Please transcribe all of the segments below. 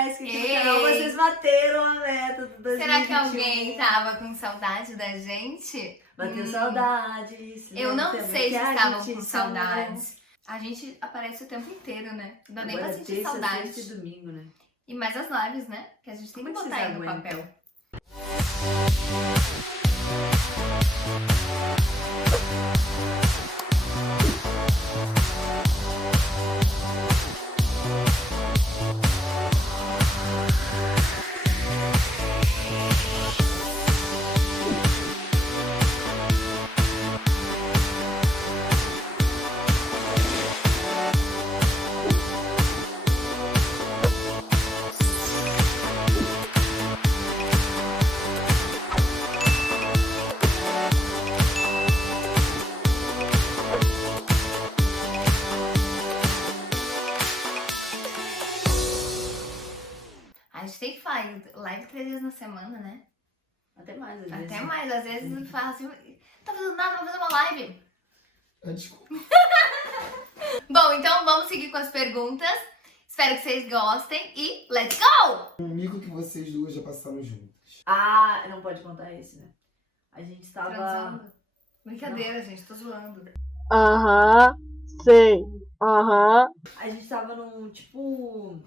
mais inscritos no Ei. canal. Vocês bateram a meta do 2021. Será que alguém tava com saudade da gente? Bateu saudades. Eu não lembra sei que se a estavam gente com se amou. saudades. A gente aparece o tempo inteiro, né? Não dá nem pra Agora sentir terça, saudade. sexta e domingo, né? E mais as lives, né? Que a gente tem Como que é que botar vocês aí no aguentam? papel. A gente tem que fazer live 3 vezes na semana, né? Até mais, às vezes. Até mais, às vezes eu falo assim, tá fazendo nada, vamos fazer uma live. Desculpa. Bom, então vamos seguir com as perguntas. Espero que vocês gostem e let's go! Um amigo que vocês duas já passaram juntas. Ah, não pode contar esse, né? A gente tava... Transando. Brincadeira, gente, tô zoando. Aham, sei. Aham. A gente tava num, tipo,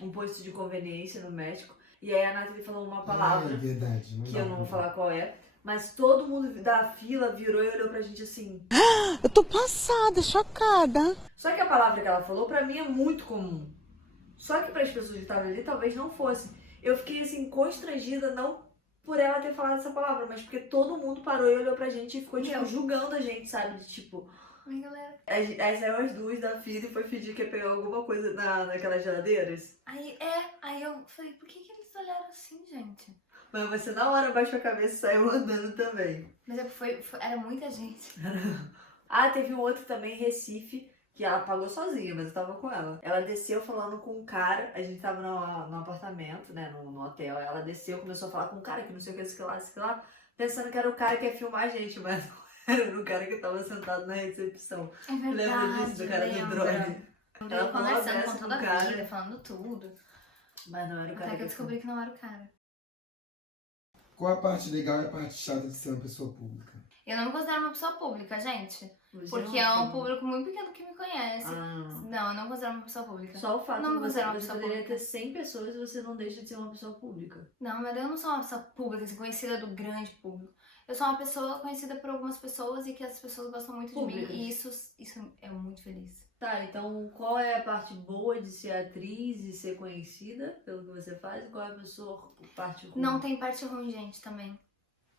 um posto de conveniência no México. E aí a Nathalie falou uma palavra É verdade. que eu não vou falar qual é. Mas todo mundo da fila virou e olhou pra gente assim. Eu tô passada, chocada. Só que a palavra que ela falou pra mim é muito comum. Só que para as pessoas que estavam ali talvez não fosse. Eu fiquei assim constrangida não por ela ter falado essa palavra, mas porque todo mundo parou e olhou pra gente e ficou tipo Meu. julgando a gente, sabe? De tipo, Oi, galera. aí saiu as duas da fila e foi fingir que ia pegar alguma coisa naquelas geladeiras. Aí eu falei, por que eles olharam assim, gente? Mas você na hora abaixou a cabeça e saiu andando também. Mas era muita gente. Ah, teve um outro também em Recife, que ela pagou sozinha, mas eu tava com ela. Ela desceu falando com um cara, a gente tava no apartamento, né, no hotel. Ela desceu, começou a falar com um cara que não sei o que, isso que lá, pensando que era o cara que ia filmar a gente, mas não era o cara que tava sentado na recepção. É verdade, Lembra disso, do cara do drone? Eu Ela conversando conversa com toda com o a cara. vida, falando tudo. Mas não era o cara Até que eu descobri que não era o cara. Qual a parte legal e a parte chata de ser uma pessoa pública? Eu não me considero uma pessoa pública, gente. Você Porque não é um filma. público muito pequeno que me conhece. Ah, Não, eu não me considero uma pessoa pública. só o fato Não me de você, considero uma você pessoa poderia pública. ter 100 pessoas e você não deixa de ser uma pessoa pública. Não, mas eu não sou uma pessoa pública, assim, conhecida do grande público. Eu sou uma pessoa conhecida por algumas pessoas e que as pessoas gostam muito de Públicas. mim. E isso é muito feliz. Tá, então qual é a parte boa de ser atriz e ser conhecida pelo que você faz? Qual é a parte ruim? Não tem parte ruim, gente, também.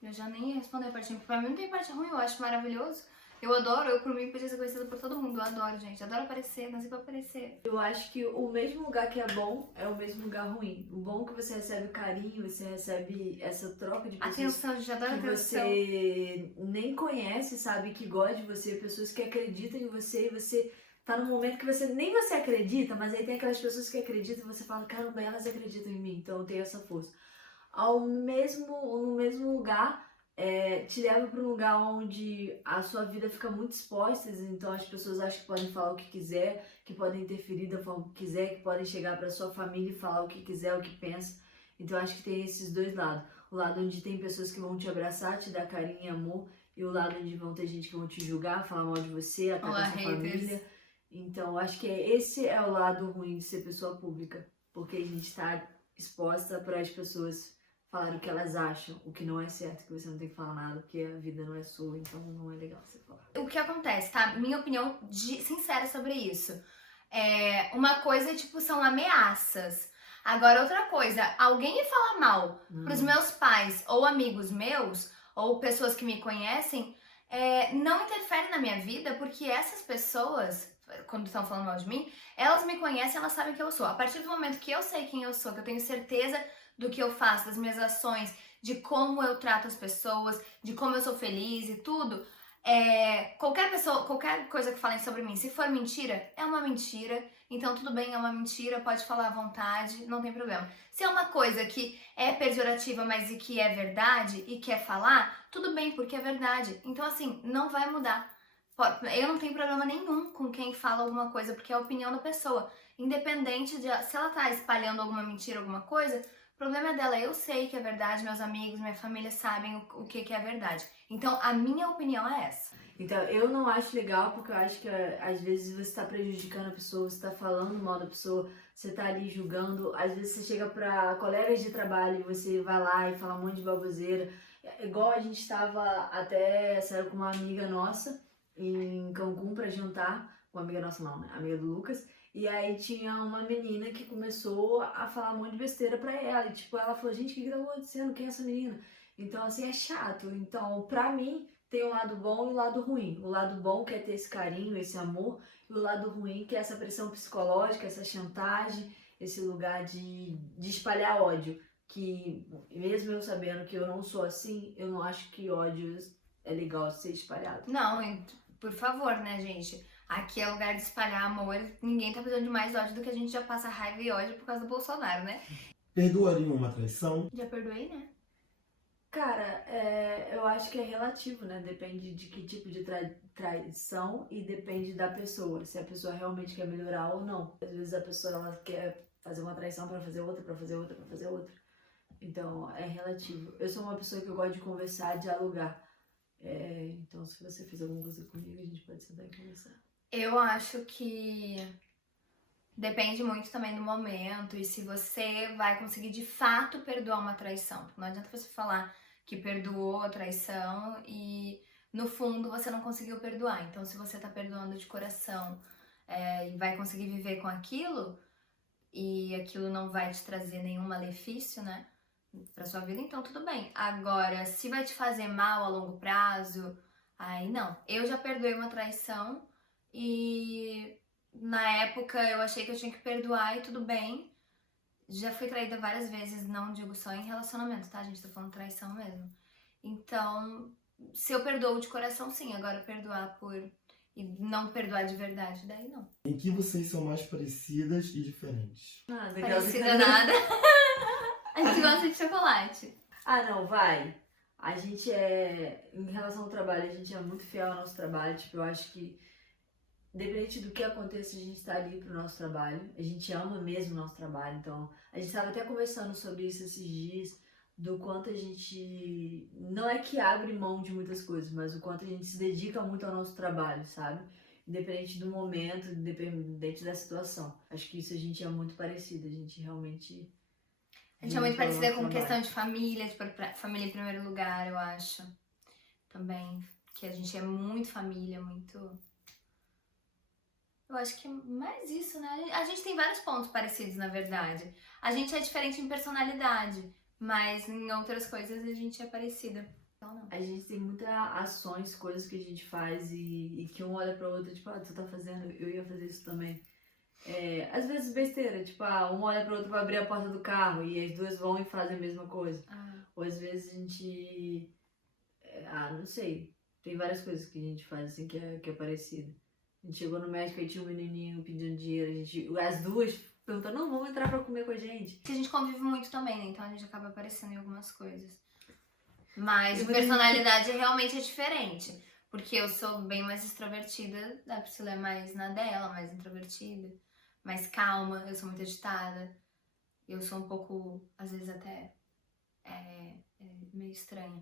Eu já nem ia responder a parte ruim. Pra mim não tem parte ruim, eu acho maravilhoso. Eu adoro, eu por mim podia ser conhecida por todo mundo. Eu adoro, gente. Eu adoro aparecer, nasci pra aparecer. Eu acho que o mesmo lugar que é bom é o mesmo lugar ruim. O bom é que você recebe carinho, você recebe essa troca de pessoas Atenção, gente, adoro que atenção. você nem conhece, sabe? Que gosta de você, pessoas que acreditam em você e você tá num momento que você nem você acredita, mas aí tem aquelas pessoas que acreditam e você fala, caramba, elas acreditam em mim, então eu tenho essa força. No mesmo lugar, te leva para um lugar onde a sua vida fica muito exposta, então as pessoas acham que podem falar o que quiser, que podem interferir da forma que quiser, que podem chegar para sua família e falar o que quiser, o que pensa. Então eu acho que tem esses dois lados. O lado onde tem pessoas que vão te abraçar, te dar carinho e amor, e o lado onde vão ter gente que vão te julgar, falar mal de você, Olá, atacar sua haters. família. Então eu acho que esse é o lado ruim de ser pessoa pública, porque a gente está exposta para as pessoas falar o que elas acham, o que não é certo, que você não tem que falar nada, porque a vida não é sua, então não é legal você falar. O que acontece, tá? Minha opinião sincera sobre isso. Uma coisa, tipo, são ameaças. Agora, outra coisa, alguém me falar mal pros meus pais ou amigos meus, ou pessoas que me conhecem, não interfere na minha vida, porque essas pessoas, quando estão falando mal de mim, elas me conhecem, elas sabem quem eu sou. A partir do momento que eu sei quem eu sou, que eu tenho certeza do que eu faço, das minhas ações, de como eu trato as pessoas, de como eu sou feliz e tudo, qualquer coisa que falem sobre mim, se for mentira, é uma mentira, então tudo bem, é uma mentira, pode falar à vontade, não tem problema. Se é uma coisa que é pejorativa, mas e que é verdade e quer falar, tudo bem, porque é verdade. Então assim, não vai mudar. Eu não tenho problema nenhum com quem fala alguma coisa, porque é a opinião da pessoa. Independente de se ela tá espalhando alguma mentira, alguma coisa, o problema é dela. Eu sei que é verdade, meus amigos, minha família sabem o que é verdade. Então, a minha opinião é essa. Então, eu não acho legal, porque eu acho que às vezes você tá prejudicando a pessoa, você tá falando mal da pessoa, você tá ali julgando. Às vezes você chega pra colegas de trabalho e você vai lá e fala um monte de baboseira. Igual a gente tava até, saiu com uma amiga nossa em Cancún pra jantar, uma amiga nossa não, né? Amiga do Lucas. E aí tinha uma menina que começou a falar um monte de besteira pra ela. E tipo, ela falou, gente, o que tá acontecendo? Quem é essa menina? Então, assim, é chato. Então, pra mim, tem o lado bom e o lado ruim. O lado bom que é ter esse carinho, esse amor. E o lado ruim que é essa pressão psicológica, essa chantagem, esse lugar de espalhar ódio. Que mesmo eu sabendo que eu não sou assim, eu não acho que ódio é legal ser espalhado. Não, por favor, né, gente? Aqui é lugar de espalhar amor. Ninguém tá precisando de mais ódio do que a gente já passa raiva e ódio por causa do Bolsonaro, né? Perdoaria uma traição? Já perdoei, né? Cara, eu acho que é relativo, né? Depende de que tipo de traição e depende da pessoa. Se a pessoa realmente quer melhorar ou não. Às vezes a pessoa ela quer fazer uma traição pra fazer outra, pra fazer outra, pra fazer outra. Então, é relativo. Eu sou uma pessoa que eu gosto de conversar, dialogar. Então, se você fizer alguma coisa comigo, a gente pode sentar e conversar. Eu acho que depende muito também do momento e se você vai conseguir de fato perdoar uma traição. Não adianta você falar que perdoou a traição e no fundo você não conseguiu perdoar. Então, se você tá perdoando de coração e vai conseguir viver com aquilo e aquilo não vai te trazer nenhum malefício, né, pra sua vida, então tudo bem. Agora, se vai te fazer mal a longo prazo, aí não. Eu já perdoei uma traição e na época eu achei que eu tinha que perdoar e tudo bem. Já fui traída várias vezes, não digo só em relacionamento, tá, gente? Tô falando traição mesmo. Então, se eu perdoo de coração, sim. Agora, perdoar e não perdoar de verdade, daí não. Em que vocês são mais parecidas e diferentes? Parecida nada. A gente gosta de chocolate. Ah, não, vai. A gente em relação ao trabalho, a gente é muito fiel ao nosso trabalho. Tipo, eu acho que, independente do que aconteça, a gente tá ali pro nosso trabalho. A gente ama mesmo o nosso trabalho. Então, a gente tava até conversando sobre isso esses dias, do quanto a gente, não é que abre mão de muitas coisas, mas o quanto a gente se dedica muito ao nosso trabalho, sabe? Independente do momento, independente da situação. Acho que isso a gente é muito parecido. A gente realmente... A gente é muito parecida com questão de família, de família em primeiro lugar, eu acho. Também, que a gente é muito família, muito... Eu acho que é mais isso, né? A gente tem vários pontos parecidos, na verdade. A gente é diferente em personalidade, mas em outras coisas a gente é parecida. Então, não. A gente tem muitas ações, coisas que a gente faz e que um olha pra outra, tipo, tu tá fazendo, eu ia fazer isso também. Às vezes besteira, tipo, um olha pro outro pra abrir a porta do carro e as duas vão e fazem a mesma coisa. Ou às vezes a gente... não sei. Tem várias coisas que a gente faz assim que é parecido. A gente chegou no médico e tinha um menininho pedindo dinheiro, as duas perguntando, não, vamos entrar pra comer com a gente. Porque a gente convive muito também, né? Então a gente acaba aparecendo em algumas coisas. Mas Eu de vou personalidade realmente é diferente. Porque eu sou bem mais extrovertida, a Priscila é mais na dela, mais introvertida, mais calma, eu sou muito agitada. Eu sou um pouco, às vezes até, meio estranha.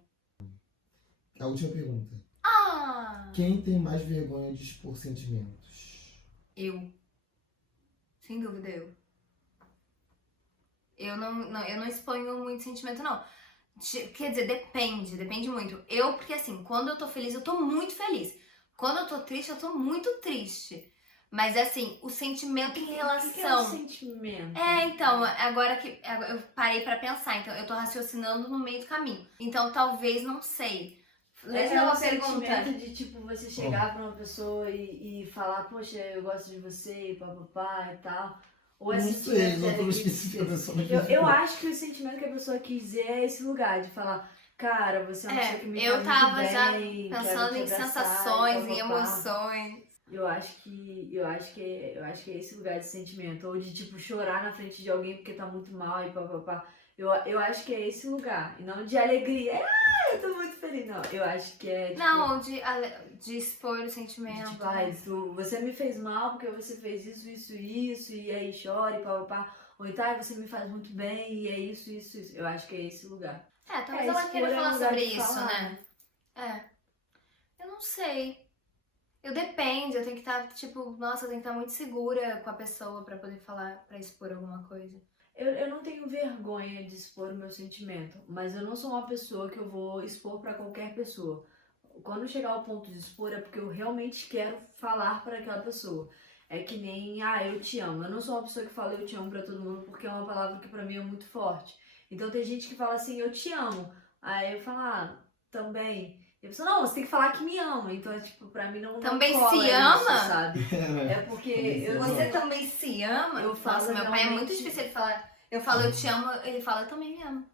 A última pergunta. Ah! Quem tem mais vergonha de expor sentimentos? Eu. Sem dúvida, eu. Eu não exponho muito sentimento, não. Quer dizer, depende muito. Porque assim, quando eu tô feliz, eu tô muito feliz. Quando eu tô triste, eu tô muito triste. Mas assim, o sentimento em relação... O que é o sentimento? Então, agora que eu parei pra pensar, então eu tô raciocinando no meio do caminho. Então, talvez, não sei. É uma pergunta de, tipo, você chegar pra uma pessoa e falar, poxa, eu gosto de você, e papapá e tal. Ou Não sei, não tô específico, eu acho que o sentimento que a pessoa quis dizer é esse lugar, de falar, cara, você é uma pessoa que me eu faz tava muito já bem, pensando em quero te abraçar, sensações, e em papapá. emoções. Eu acho que é esse lugar de sentimento. Ou de, tipo, chorar na frente de alguém porque tá muito mal e papapá. Eu acho que é esse lugar. E não de alegria. Eu tô muito feliz. Não, eu acho que é, tipo... Não, de expor o sentimento. Tipo, ai, você me fez mal porque você fez isso, e aí chora e pá. Ou então, ai, você me faz muito bem e é isso. Eu acho que é esse lugar. Talvez É, ela expor queira é falar lugar sobre de isso, falar, né? Eu não sei. Depende, eu tenho que estar, tipo, nossa, eu tenho que estar muito segura com a pessoa pra poder falar, pra expor alguma coisa. Eu não tenho vergonha de expor o meu sentimento, mas eu não sou uma pessoa que eu vou expor pra qualquer pessoa. Quando chegar ao ponto de expor é porque eu realmente quero falar pra aquela pessoa. É que nem, eu te amo. Eu não sou uma pessoa que fala eu te amo pra todo mundo porque é uma palavra que pra mim é muito forte. Então tem gente que fala assim, eu te amo. Aí eu falo, também. E a pessoa, não, você tem que falar que me ama. Então, tipo, pra mim não Também cola se isso, ama? sabe? É porque Você também se ama? Eu falo Nossa, meu pai é muito realmente- difícil de falar. Eu falo eu te amo, ele fala eu também me amo.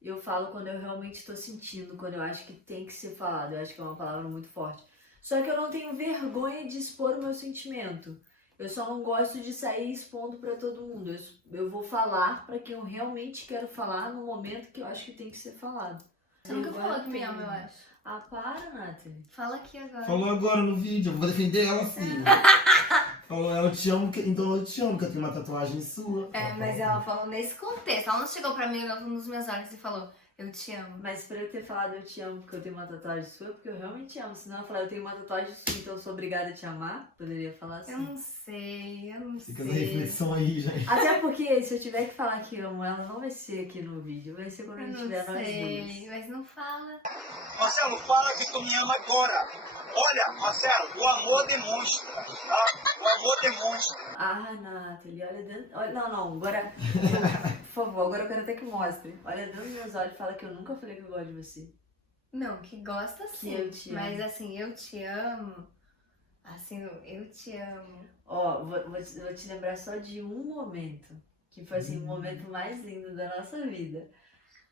Eu falo quando eu realmente tô sentindo, quando eu acho que tem que ser falado. Eu acho que é uma palavra muito forte. Só que eu não tenho vergonha de expor o meu sentimento. Eu só não gosto de sair expondo pra todo mundo. Eu vou falar pra quem eu realmente quero falar no momento que eu acho que tem que ser falado. Você nunca Agora falou que me tem. ama, eu acho. Para, Nathalie. Fala aqui agora. Falou agora no vídeo, eu vou defender ela sim. Falou, eu te amo, então eu te amo, que eu tenho uma tatuagem sua. Mas ela falou nesse contexto. Ela não chegou pra mim nos meus olhos e falou, eu te amo. Mas pra eu ter falado eu te amo porque eu tenho uma tatuagem sua, é porque eu realmente amo. Senão eu falar eu tenho uma tatuagem sua, então eu sou obrigada a te amar. Poderia falar assim. Eu não sei. Fica essa reflexão aí, gente. Até porque se eu tiver que falar que amo ela, não vai ser aqui no vídeo. Vai ser quando a Eu gente não tiver nós sei, duas. mas não fala. Marcelo, fala que tu me ama agora. Olha, Marcelo, o amor demonstra, tá? O amor demonstra. Nathalie, olha dentro... Não, agora... Por favor, agora eu quero até que mostre. Olha dentro dos meus olhos e fala que eu nunca falei que eu gosto de você. Não, que gosta sim. Que eu te amo. Mas assim, eu te amo. Assim, eu te amo. Ó, vou te lembrar só de um momento. Que foi assim, o momento mais lindo da nossa vida.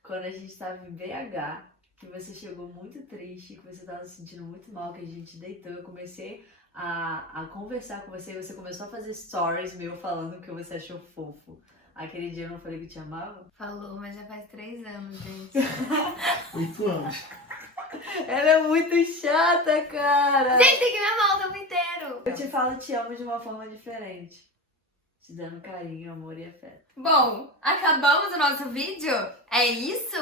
Quando a gente tava em BH, que você chegou muito triste, que você tava se sentindo muito mal, que a gente deitou. Eu comecei a conversar com você e você começou a fazer stories meu falando que você achou fofo. Aquele dia eu não falei que te amava? Falou, mas já faz 3 anos, gente. 8 anos. Ela é muito chata, cara! Gente, tem que me amar o tempo inteiro. Eu te falo te amo de uma forma diferente. Te dando carinho, amor e afeto. Bom, acabamos o nosso vídeo? É isso?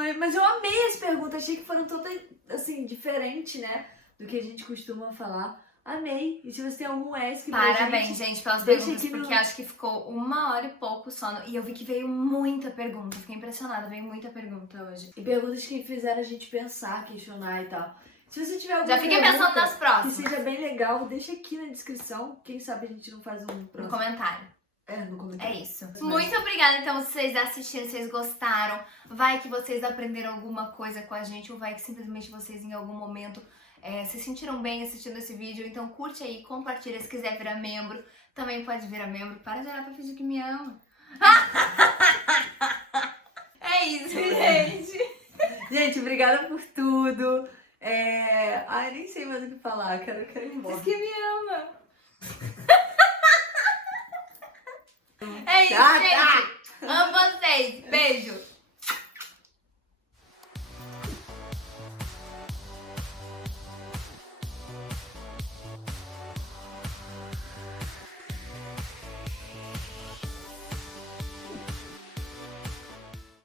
Ai, mas eu amei as perguntas. Achei que foram todas, assim, diferentes, né? Do que a gente costuma falar. Amei. E se você tem algum ESC pra Parabéns, gente, pelas deixa perguntas, aqui no- porque acho que ficou 1h e pouco só. E eu vi que veio muita pergunta. Fiquei impressionada, veio muita pergunta hoje. E perguntas que fizeram a gente pensar, questionar e tal. Se você tiver alguma Já fiquei pergunta pensando nas que próximas. seja bem legal, deixa aqui na descrição. Quem sabe a gente não faz um No próximo. comentário. No É comentário. isso. Muito obrigada, então, se vocês assistiram, se vocês gostaram. Vai que vocês aprenderam alguma coisa com a gente, ou vai que simplesmente vocês em algum momento se sentiram bem assistindo esse vídeo. Então curte aí, compartilha. Se quiser virar membro, também pode virar membro. Para de olhar pra fingir que me ama. É isso, gente. Gente, obrigada por tudo. Ai, nem sei mais o que falar. Quero ir embora. Diz que me ama. É isso, Tá, gente. Amo vocês. Beijo.